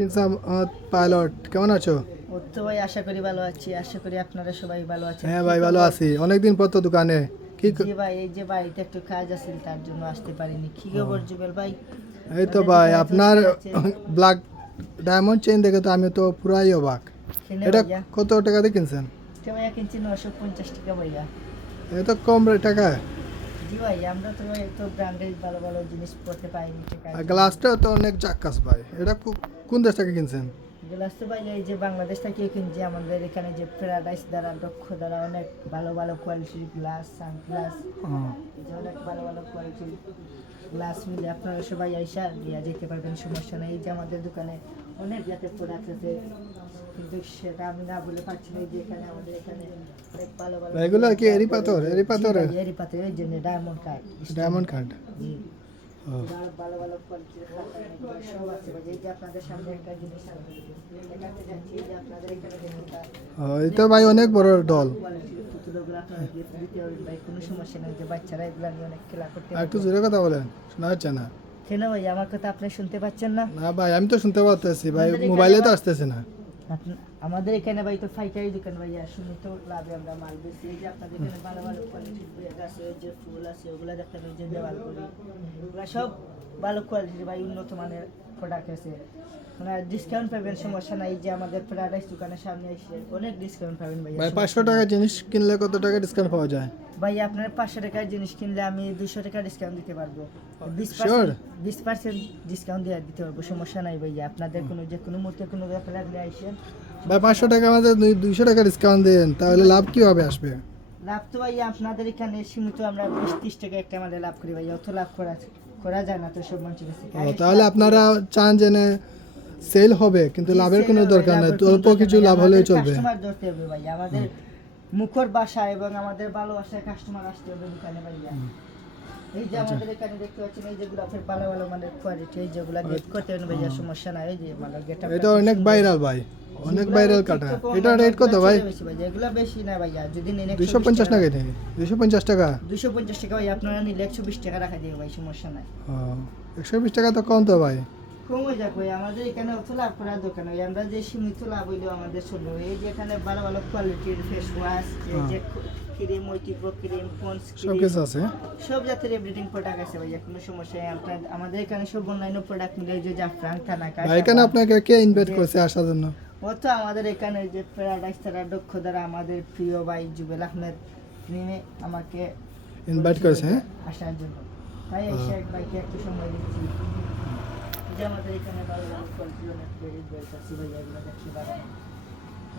Prince pilot, কেমন আছো? ও তো ভাই আশা করি ভালো আছি, আশা করি আপনারা সবাই ভালো আছেন। হ্যাঁ কি ভাই, ভালো খবর? আছি। অনেকদিন পর তো দোকানে। জি ভাই, এই যে বাড়িতে একটু কাজ আছে তার জন্য আসতে পারিনি। কি খবর জুবেল ভাই? এই তো আমাদের ভাই, দোকানে তো আপনার সেল আছে। ব্ল্যাক ডায়মন্ড চেইন দেখে তো আমি তো পুরাই অবাক। কেনে এটা ভাইয়া? কত টাকা দিয়ে কিনছেন? এটা ভাইয়া কিনছি 950 টাকা ভাইয়া। এটা তো কম টাকা। জি ভাই, আমরা তো ভাই তো ব্র্যান্ডেড ভালো ভালো জিনিস পড়তে পাইনি টাকা। আর গ্লাসটাও তো অনেক জাক্কাস ভাই। এটা কোন দেশ থেকে কিনছেন? গ্লাস তো ভাই এই যে বাংলাদেশ থেকে কিনছি, আমাদের এখানে যে প্যারাডাইস দ্বারা দক্ষ দ্বারা অনেক ভালো ভালো কোয়ালিটির গ্লাস, সানগ্লাস, এই যে অনেক ভালো ভালো কোয়ালিটির গ্লাস মিলে আপনারা সবাই আইসা নিয়ে যেতে পারবেন, সমস্যা নেই। এই যে আমাদের দোকানে অনেক জাতের প্রোডাক্ট আছে, কিন্তু সেটা আমি না বলে পারছি না। এই যে এখানে আমাদের এখানে অনেক ভালো ভালো এগুলো কি এরি পাথর? এরি পাথরে? এরি পাথর, এই যে ডায়মন্ড কাট, ডায়মন্ড কার্ড। জি ভালো ভালো কোয়ালিটির খাতা সব আছে ভাই। এই যে আপনাদের সামনে একটা জিনিস আছে, দেখাতে যাচ্ছি। এই যে আপনাদের এখানে দেখুন এই তো ভাই অনেক বড় ডল। কোয়ালিটির পুতুলগুলো আপনারা দিতে পারবেন ভাই, কোনো সমস্যা নেই। যে বাচ্চারা এগুলো নিয়ে অনেক খেলা করতে আর একটু পারবে। জোরে কথা বলেন, শোনা যাচ্ছে না। কেন ভাই, আমার কথা আপনি শুনতে পাচ্ছেন না? না ভাই, আমি তো শুনতে পাচ্ছি ভাই, আমাদের এখানে মোবাইলে তো ভাই- আসতেছে না। আমাদের এখানে ভাই তো ফাইকারি দোকান ভাই, সীমিত লাভে আমরা মাল বেশি। এই যে আপনাদের এখানে ভালো ভালো কোয়ালিটির ব্যাগ আছে, যে ফুল আছে ওগুলা দেখতে পাই, যে দেওয়াল করি ওগুলা সব ভালো কোয়ালিটির ভাই, উন্নত মানের প্রোডাক্ট আছে। মানে ডিসকাউন্ট পাবেন, সমস্যা নাই। যে আমাদের প্যারাডাইস দোকানের সামনে এসে অনেক ডিসকাউন্ট পাবেন ভাই। ভাই 500 টাকা জিনিস কিনলে কত টাকা ডিসকাউন্ট পাওয়া যায়? ভাই আপনার 500 টাকার জিনিস কিনলে আমি 200 টাকা ডিসকাউন্ট দিতে পারবো। Sure? 20% ডিসকাউন্ট দিয়ে দিতে পারবো, সমস্যা নাই ভাইয়া। আপনাদের কোনো যে কোনো মুহূর্তে কোনো ব্যাপার লাগলে আইসেন। ভাই 500 টাকা আমাদের 200 টাকা ডিসকাউন্ট দেন, তাহলে লাভ কিভাবে আসবে? লাভ তো ভাইয়া আপনাদের এখানে সীমিত, আমরা 20-30 টাকা একটা আমাদের লাভ করি ভাইয়া, অত লাভ করা যায় না তো সব মানুষের কাছে। তাহলে আপনারা চান যে সেল হবে কিন্তু লাভের কোনো দরকার নেই, অল্প কিছু লাভ হলেই চলবে। কাস্টমার ধরতে হবে ভাইয়া, আমাদের মুখর বাসা এবং আমাদের ভালোবাসায় কাস্টমার আসতে হবে দোকানে ভাইয়া। এই যে আমাদের এখানে দেখতে পাচ্ছেন, এই যেগুলো আপনার ভালো ভালো মানের কোয়ালিটি, এই যেগুলো গেট করতে হবে ভাইয়া, সমস্যা নাই। এই যে মানে গেট এটা অনেক ভাইরাল ভাই, অনেক ভাইরাল কাটা। এটা রেট কত ভাই? এগুলো বেশি না ভাইয়া, যদি নেন 250 টাকা নেই? 250 টাকা? 250 টাকা ভাই, আপনারা নিলে 120 টাকা রাখা দিয়ে ভাই, সমস্যা নাই। 120 টাকা তো কম তো ভাই। কম হয়ে যাক ভাই, আমাদের এখানে অত লাভ করার দোকান হয়, আমরা যে সীমিত লাভ হইলেও আমাদের চলবে। এই যে এখানে ভালো ভালো কোয়ালিটির ফেস ওয়াশ, যে ক্রিম, ঐতিহ্য ক্রিম, পন্স সব ক্রিম, কিছু আছে। সব জাতের এভরিথিং প্রোডাক্ট আছে ভাইয়া, কোনো সমস্যা নেই। আপনার আমাদের এখানে সব অনলাইন প্রোডাক্ট মিলে, যে জাফরান, থানাকা, ভাই এখানে আপনাকে কে ইনভাইট করেছে আসার জন্য? ও তো আমাদের এখানে যে প্যারাডাইস তারা দক্ষ দ্বারা আমাদের প্রিয় ভাই জুবেল আহমেদ তিনি আমাকে ইনভাইট করেছে, হ্যাঁ? আসার জন্য, তাই এসে এক ভাইকে একটু সময় দিচ্ছি। যে আমাদের এখানে ভালো ভালো কোয়ালিটির অনেক বেল্ট আছে ভাইয়া, এগুলো দেখতে পারেন।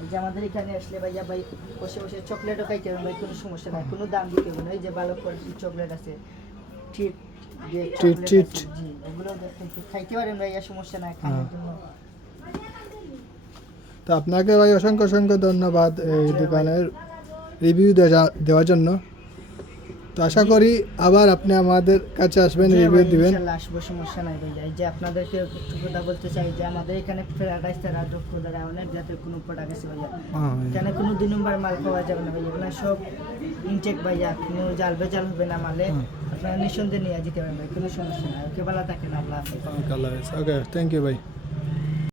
এই যে আমাদের এখানে আসলে ভাইয়া ভাই বসে বসে চকলেটও খাইতে হবে ভাই, কোনো সমস্যা নাই, কোনো দাম দিতে হবে না। এই যে ভালো কোয়ালিটির চকলেট আছে, ঠিক যে চকলেট ঠিক। আছে, জি ওগুলো খাইতে পারেন ভাইয়া, সমস্যা নাই খাওয়ার জন্য। তো আপনাকে ভাই অসংখ্য অসংখ্য ধন্যবাদ এই দোকানের রিভিউ দেওয়ার জন্য। তো আশা করি আবার আপনি আমাদের কাছে আসবেন, জি রিভিউ ভাই, দিবেন। ইনশাআল্লাহ আসবো, সমস্যা নাই ভাইয়া। এই যে আপনাদেরকে একটু কথা বলতে চাই, যে আমাদের এখানে প্যারাডাইস তারা দক্ষ দ্বারা অনেক জাতের কোনো প্রোডাক্ট আছে ভাইয়া, এখানে কোনো 2 নম্বর মাল পাওয়া যাবে না ভাইয়া, এগুলো সব ইনটেক ভাইয়া, কোনো জাল বেজাল হবে না মালে, আপনারা নিঃসন্দেহে নিয়ে যেতে পারেন ভাই, কোনো সমস্যা নাই। ওকে ভালো থাকেন, আল্লাহ হাফেজ। ওকে, থ্যাংক ইউ ভাই।